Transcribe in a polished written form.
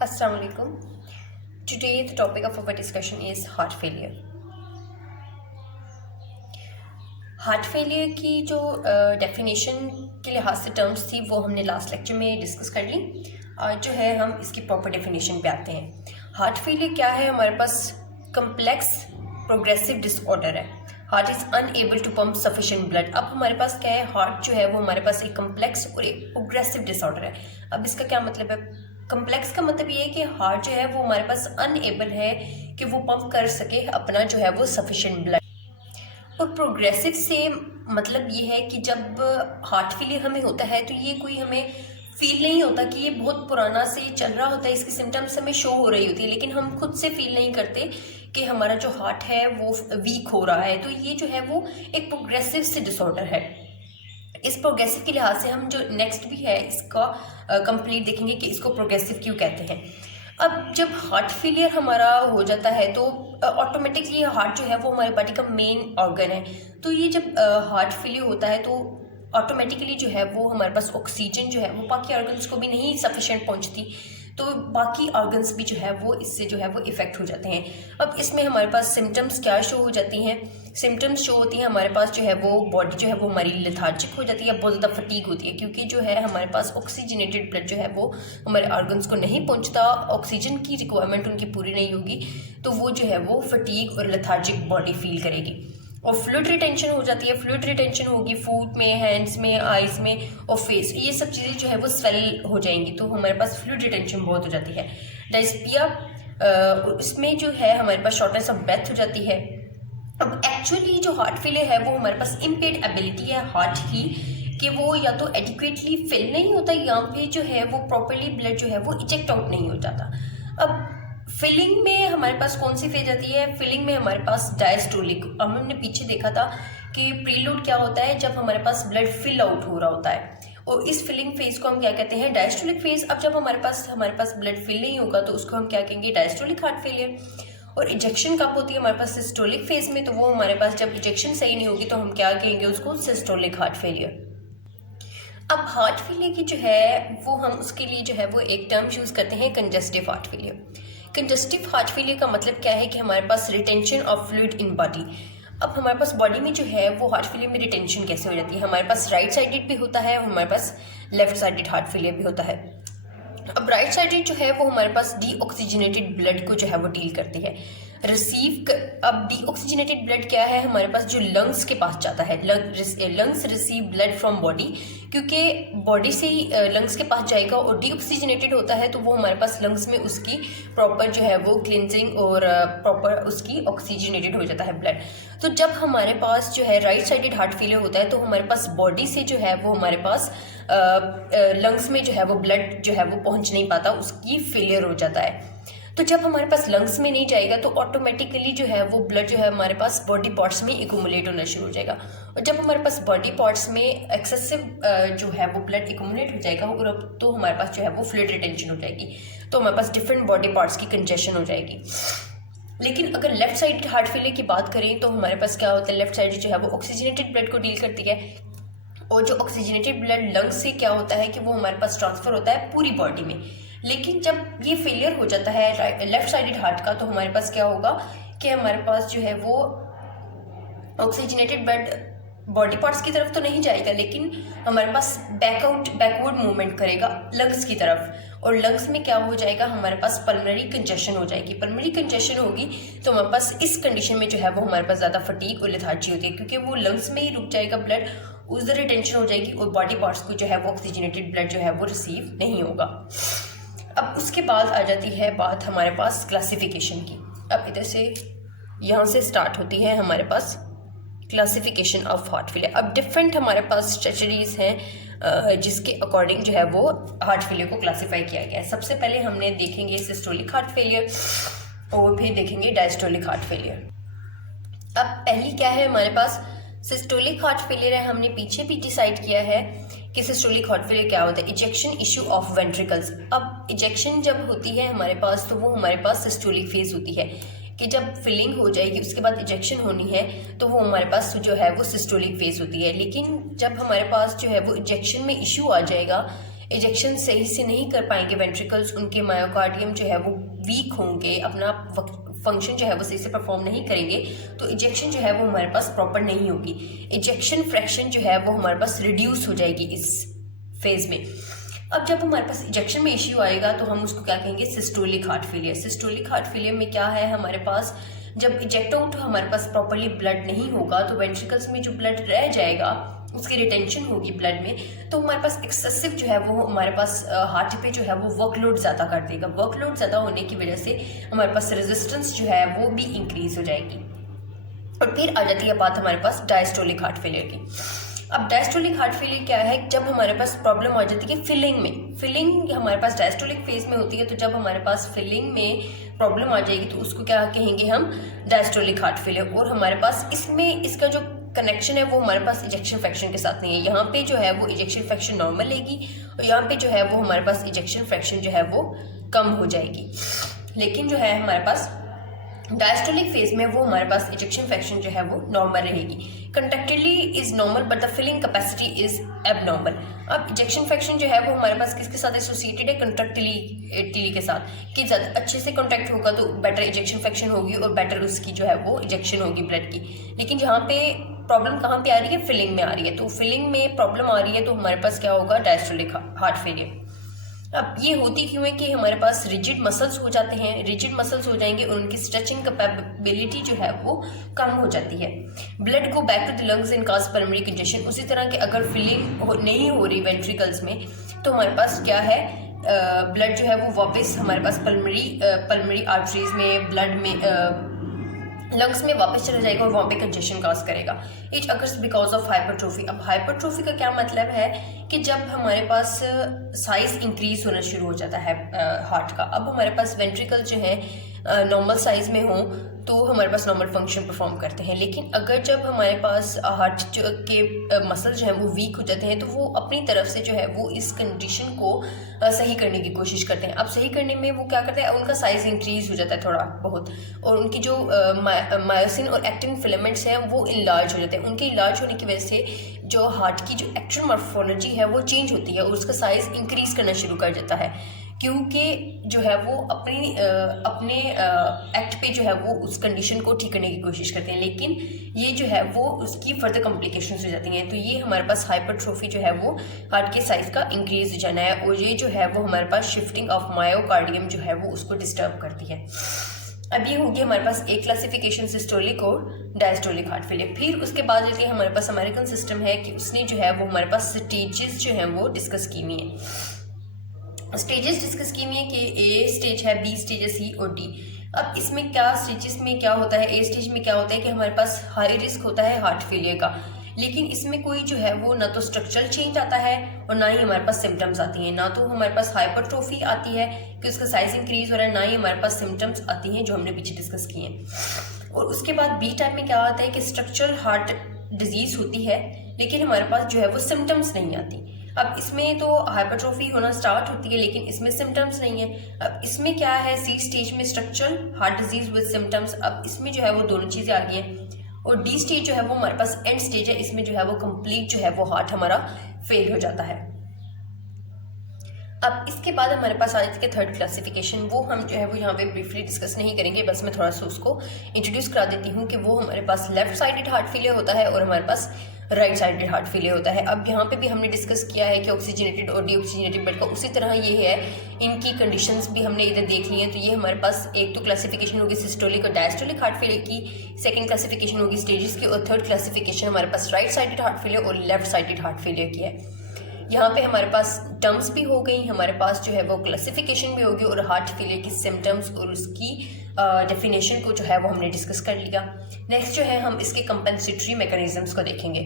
Assalamu alaikum. Today the topic of our discussion is heart failure. Heart failure की जो definition के लिहाज से टर्म्स थी वो हमने लास्ट लेक्चर में डिस्कस कर ली। आज जो है हम इसकी प्रॉपर डेफिनेशन पे आते हैं। हार्ट फेलियर क्या है? हमारे पास कम्प्लेक्स प्रोग्रेसिव डिसऑर्डर है। Heart is unable to pump sufficient blood. अब हमारे पास क्या है? हार्ट जो है वो हमारे पास एक कम्प्लेक्स और एक प्रोग्रेसिव डिसऑर्डर है। अब इसका क्या मतलब है? कम्प्लेक्स का मतलब ये है कि हार्ट जो है वो हमारे पास अनएबल है कि वो पंप कर सके अपना जो है वो सफिशिएंट ब्लड। और प्रोग्रेसिव से मतलब ये है कि जब हार्ट फेलियर हमें होता है तो ये कोई हमें फील नहीं होता कि ये बहुत पुराना से चल रहा होता है, इसकी सिम्टम्स हमें शो हो रही होती है, लेकिन हम खुद से फील नहीं करते कि हमारा जो हार्ट है वो वीक हो रहा है। तो ये जो है वो एक प्रोग्रेसिव से डिसऑर्डर है। इस प्रोग्रेसिव के लिहाज से हम जो नेक्स्ट भी है इसका कंप्लीट देखेंगे कि इसको प्रोग्रेसिव क्यों कहते हैं। अब जब हार्ट फेलियर हमारा हो जाता है तो ऑटोमेटिकली हार्ट जो है वो हमारे बॉडी का मेन ऑर्गन है। तो ये जब हार्ट फेलियर होता है तो ऑटोमेटिकली जो है वो हमारे पास ऑक्सीजन जो है वो बाकी ऑर्गन्स को भी नहीं सफिशिएंट पहुंचती, तो बाकी ऑर्गन्स भी जो है वो इससे जो है वो इफ़ेक्ट हो जाते हैं। अब इसमें हमारे पास सिम्टम्स क्या शो हो जाती हैं? सिम्टम्स शो होती हैं हमारे पास जो है वो बॉडी जो है वो हमारी लेथार्जिक हो जाती है, बहुत ज़्यादा फटीग होती है, क्योंकि जो है हमारे पास ऑक्सीजनेटेड ब्लड जो है वो हमारे ऑर्गन्स को नहीं पहुंचता, ऑक्सीजन की रिक्वायरमेंट उनकी पूरी नहीं होगी, तो वो जो है वो फटीग और लेथार्जिक बॉडी फील करेगी। और फ्लूइड रिटेंशन हो जाती है। फ्लूइड रिटेंशन होगी फूट में, हैंड्स में, आइज में और फेस, ये सब चीज़ें जो है वो स्वेल हो जाएंगी, तो हमारे पास फ्लूइड रिटेंशन बहुत हो जाती है। डायस्पिया, इसमें जो है हमारे पास शॉर्टनेस ऑफ ब्रेथ हो जाती है। अब एक्चुअली जो हार्ट फेलियर है वो हमारे पास इम्पेयर्ड एबिलिटी है हार्ट की कि वो या तो एडिक्वेटली फिल नहीं होता या फिर जो है वो प्रॉपरली ब्लड जो है वो इजेक्ट आउट नहीं हो जाता। अब फिलिंग में हमारे पास कौन सी फेज आती है? फिलिंग में हमारे पास डायस्टोलिक, हमने पीछे देखा था कि प्रीलोड क्या होता है जब हमारे पास ब्लड फिल आउट हो रहा होता है, और इस फिलिंग फेज को हम क्या कहते हैं? Diastolic phase. अब जब हमारे पास ब्लड फिल नहीं होगा तो उसको हम क्या कहेंगे? Diastolic heart failure. और इजेक्शन कब होती है हमारे पास? सिस्टोलिक फेज में। तो वो हमारे पास जब इजेक्शन सही नहीं होगी तो हम क्या कहेंगे उसको? Systolic heart failure. अब हार्ट फेलियर की जो है वो हम उसके लिए जो है वो एक टर्म यूज़ करते हैं, congestive heart failure. Congestive heart failure का मतलब क्या है कि हमारे पास retention of fluid in body. अब हमारे पास बॉडी में जो है वो हार्ट फेलियर में रिटेंशन कैसे हो जाती है? हमारे पास राइट साइडेड भी होता है और हमारे पास लेफ्ट साइडेड हार्ट फेलियर भी होता है। अब राइट साइडेड जो है वो हमारे पास डीऑक्सीजनेटेड ब्लड को जो है वो डील करती है। अब डीऑक्सीजनेटेड ब्लड क्या है? हमारे पास जो लंग्स के पास जाता है। Lungs receive blood from body, क्योंकि बॉडी से ही लंग्स के पास जाएगा, और डीऑक्सीजनेटेड होता है तो वो हमारे पास लंग्स में उसकी प्रॉपर जो है वो क्लिनजिंग और प्रॉपर उसकी ऑक्सीजनेटेड हो जाता है ब्लड। तो जब हमारे पास जो है राइट साइडेड हार्ट फेलियर होता है तो हमारे पास बॉडी से जो है वो हमारे पास लंग्स में जो है वो ब्लड जो है वो पहुंच नहीं पाता, उसकी फेलियर हो जाता है। तो जब हमारे पास लंग्स में नहीं जाएगा तो ऑटोमेटिकली जो है वो ब्लड जो है हमारे पास बॉडी पार्ट्स में एक्यूमुलेट होना शुरू हो जाएगा, और जब हमारे पास बॉडी पार्ट्स में एक्सेसिव जो है वो ब्लड एक्यूमुलेट हो जाएगा और अब तो हमारे पास जो है वो फ्लूइड रिटेंशन हो जाएगी, तो हमारे पास डिफरेंट बॉडी पार्ट्स की कंजेशन हो जाएगी। लेकिन अगर लेफ्ट साइड हार्ट फेलियर की बात करें तो हमारे पास क्या होता है? लेफ्ट साइड जो है वो ऑक्सीजनेटेड ब्लड को डील करती है, और जो ऑक्सीजनेटेड ब्लड लंग्स से क्या होता है कि वो हमारे पास ट्रांसफर होता है पूरी बॉडी में। लेकिन जब ये फेलियर हो जाता है लेफ्ट साइडेड हार्ट का तो हमारे पास क्या होगा कि हमारे पास जो है वो ऑक्सीजनेटेड ब्लड बॉडी पार्ट्स की तरफ तो नहीं जाएगा, लेकिन हमारे पास बैकवर्ड मूवमेंट करेगा लंग्स की तरफ, और लंग्स में क्या हो जाएगा? हमारे पास पल्मोनरी कंजेशन हो जाएगी। पल्मोनरी कंजेशन होगी तो हमारे पास इस कंडीशन में जो है वो हमारे पास ज़्यादा फटीग और लेथार्जी होती है, क्योंकि वो लंग्स में ही रुक जाएगा ब्लड, उधर रिटेंशन हो जाएगी और बॉडी पार्ट्स को जो है वो ऑक्सीजनेटेड ब्लड जो है वो रिसीव नहीं होगा। अब उसके बाद आ जाती है बात हमारे पास क्लासिफिकेशन की। अब इधर से यहाँ से स्टार्ट होती है हमारे पास क्लासिफिकेशन ऑफ हार्ट फेलियर। अब डिफरेंट हमारे पास स्ट्रेटजीज हैं जिसके अकॉर्डिंग जो है वो हार्ट फेलियर को क्लासीफाई किया गया है। सबसे पहले हमने देखेंगे सिस्टोलिक हार्ट फेलियर और फिर देखेंगे डायस्टोलिक हार्ट फेलियर। अब पहली क्या है हमारे पास? सिस्टोलिक हार्ट फेलियर है। हमने पीछे भी डिसाइड किया है कि सिस्टोलिक हार्ट फेलियर क्या होता है? Ejection issue of ventricles. अब इजेक्शन जब होती है हमारे पास तो वो हमारे पास सिस्टोलिक फेज होती है, कि जब फिलिंग हो जाएगी उसके बाद इजेक्शन होनी है तो वो हमारे पास जो है वो सिस्टोलिक फेज होती है। लेकिन जब हमारे पास जो है वो इजेक्शन में इशू आ जाएगा, इजेक्शन सही से नहीं कर पाएंगे वेंट्रिकल्स, उनके मायोकार्डियम जो है वो वीक होंगे, अपना फंक्शन जो है वो सही से परफॉर्म नहीं करेंगे, तो इजेक्शन जो है वो हमारे पास प्रॉपर नहीं होगी। इजेक्शन फ्रैक्शन जो है वो हमारे पास रिड्यूस हो जाएगी इस फेज में। अब जब हमारे पास इजेक्शन में इश्यू आएगा तो हम उसको क्या कहेंगे, systolic heart failure. Systolic heart failure में क्या है, हमारे पास जब इजेक्ट आउट हमारे पास प्रॉपरली ब्लड नहीं होगा तो वेंट्रिकल्स में जो ब्लड रह जाएगा उसकी रिटेंशन होगी ब्लड में, तो हमारे पास एक्सेसिव जो है वो हमारे पास हार्ट पे जो है वो वर्कलोड ज़्यादा कर देगा। वर्कलोड ज़्यादा होने की वजह से हमारे पास रेजिस्टेंस जो है वो भी इंक्रीज हो जाएगी। और फिर आ जाती है बात हमारे पास डायस्टोलिक हार्ट फेलियर की। अब डायस्टोलिक हार्ट फेलियर क्या है, जब हमारे पास प्रॉब्लम आ जाती है फिलिंग में। फिलिंग हमारे पास डायस्टोलिक फेज में होती है, तो जब हमारे पास फिलिंग में प्रॉब्लम आ जाएगी तो उसको क्या कहेंगे हम, डायस्टोलिक हार्ट फेलियर। और हमारे पास इसमें इसका जो कनेक्शन है वो हमारे पास इजेक्शन फ्रैक्शन के साथ नहीं है। यहाँ पे जो है वो इजेक्शन फ्रैक्शन नॉर्मल लेगी और यहाँ पे जो है वो हमारे पास इजेक्शन फ्रैक्शन जो है वो कम हो जाएगी। लेकिन जो है हमारे पास डायस्टोलिक फेज में वो हमारे पास इजेक्शन फ्रैक्शन जो है वो नॉर्मल रहेगी। Contractility is normal but the filling capacity is abnormal. अब इजेक्शन फ्रैक्शन जो है वो हमारे पास किसके साथ एसोसिएटेड है, कंट्रैक्टिली के साथ, कि ज़्यादा अच्छे से कॉन्ट्रैक्ट होगा तो बेटर इजेक्शन फ्रैक्शन होगी और बेटर उसकी जो है वो इजेक्शन होगी ब्लड की। लेकिन जहाँ पे प्रॉब्लम कहाँ पे आ रही है, फिलिंग में आ रही है, तो फिलिंग में प्रॉब्लम आ रही है तो हमारे पास क्या होगा, डायस्टोलिक हार्ट फेलियर। अब ये होती क्यों है कि हमारे पास रिजिड मसल्स हो जाते हैं, रिजिड मसल्स हो जाएंगे और उनकी स्ट्रेचिंग कैपेबिलिटी जो है वो कम हो जाती है। Blood go back to the lungs in cause pulmonary congestion. उसी तरह के अगर फिलिंग नहीं हो रही वेंट्रिकल्स में तो हमारे पास क्या है, ब्लड जो है वो वापस हमारे पास पल्मोनरी आर्टरीज में, ब्लड में, लंग्स में वापस चला जाएगा और वहाँ पे कंजेशन काज करेगा। It occurs because of hypertrophy. अब हाइपरट्रोफी का क्या मतलब है कि जब हमारे पास साइज इंक्रीज होना शुरू हो जाता है हार्ट का। अब हमारे पास वेंट्रिकल जो है नॉर्मल साइज में हो तो हमारे पास नॉर्मल फंक्शन परफॉर्म करते हैं। लेकिन अगर जब हमारे पास हार्ट के मसल जो है वो वीक हो जाते हैं तो वो अपनी तरफ से जो है वो इस कंडीशन को सही करने की कोशिश करते हैं। अब सही करने में वो क्या करते हैं, उनका साइज इंक्रीज हो जाता है थोड़ा बहुत, और उनकी जो मायोसिन और एक्टिन फिलामेंट्स हैं वो इनलार्ज हो जाते हैं। उनके इलाज होने की वजह से जो हार्ट की जो एक्चुअल मॉर्फोलॉजी है वो चेंज होती है और उसका साइज इंक्रीज करना शुरू कर देता है, क्योंकि जो है वो अपने एक्ट पे जो है वो उस कंडीशन को ठीक करने की कोशिश करते हैं। लेकिन ये जो है वो उसकी फर्दर कॉम्प्लिकेशंस हो जाती हैं। तो ये हमारे पास हाइपरट्रोफी जो है वो हार्ट के साइज का इंक्रीज हो जाना है और ये जो है वो हमारे पास शिफ्टिंग ऑफ मायोकार्डियम जो है वो उसको डिस्टर्ब करती है। अब ये होगी हमारे पास एक क्लासिफिकेशन सिस्टोलिक और डायस्टोलिक हार्ट फेलियर। फिर उसके बाद जो हमारे पास अमेरिकन सिस्टम है कि उसने जो है वो हमारे पास स्टेजेस जो हैं वो डिस्कस की हुई हैं। स्टेजेस डिस्कस की हुई है कि ए स्टेज है, बी स्टेज है, सी और डी। अब इसमें क्या स्टेजेस में क्या होता है, ए स्टेज में क्या होता है कि हमारे पास हाई रिस्क होता है हार्ट फेलियर का, लेकिन इसमें कोई जो है वो ना तो स्ट्रक्चरल चेंज आता है और ना ही हमारे पास सिम्टम्स आती हैं। ना तो हमारे पास हाइपरट्रोफी आती है कि उसका साइज इंक्रीज हो रहा है, ना ही हमारे पास सिम्टम्स आती हैं जो हमने पीछे डिस्कस किए हैं। और उसके बाद बी टाइप में क्या आता है कि स्ट्रक्चरल हार्ट डिजीज होती है लेकिन हमारे पास जो है वो सिम्टम्स नहीं आती। अब इसमें तो हाइपरट्रोफी होना स्टार्ट होती है लेकिन इसमें सिम्टम्स नहीं है। अब इसमें क्या है, सी स्टेज में structural heart disease with symptoms, अब इसमें जो है वो दोनों चीज़ें आ गई हैं। और डी स्टेज जो है वो हमारे पास एंड स्टेज है, इसमें जो है वो कंप्लीट जो है वो हार्ट हमारा फेल हो जाता है। अब इसके बाद हमारे पास आ जाती है थर्ड क्लासिफिकेशन, वो हम जो है वो यहाँ पे ब्रीफली डिस्कस नहीं करेंगे, बस मैं थोड़ा सा उसको इंट्रोड्यूस करा देती हूँ कि वो हमारे पास लेफ्ट साइडेड हार्ट फेलियर होता है और हमारे पास राइट साइडेड हार्ट फेलियर होता है। अब यहाँ पे भी हमने डिस्कस किया है कि ऑक्सीजनेटेड और डीऑक्सीजनेटेड ब्लड का, उसी तरह ये है, इनकी कंडीशंस भी हमने इधर देख ली हैं। तो ये हमारे पास एक तो क्लासिफिकेशन होगी सिस्टोलिक और डायस्टोलिक हार्ट फेलियर की, सेकंड क्लासिफिकेशन होगी स्टेजेस की, और थर्ड क्लासिफिकेशन हमारे पास राइट साइडेड हार्ट फेलियर और लेफ्ट साइडेड हार्ट फेलियर की है। यहाँ पे हमारे पास टर्म्स भी हो गई, हमारे पास जो है वो क्लासिफिकेशन भी होगी और हार्ट फेलियर की सिम्टम्स और उसकी डेफिनेशन को जो है वो हमने डिस्कस कर लिया। नेक्स्ट जो है हम इसके कंपेंसेटरी मैकेनिज्म्स को देखेंगे।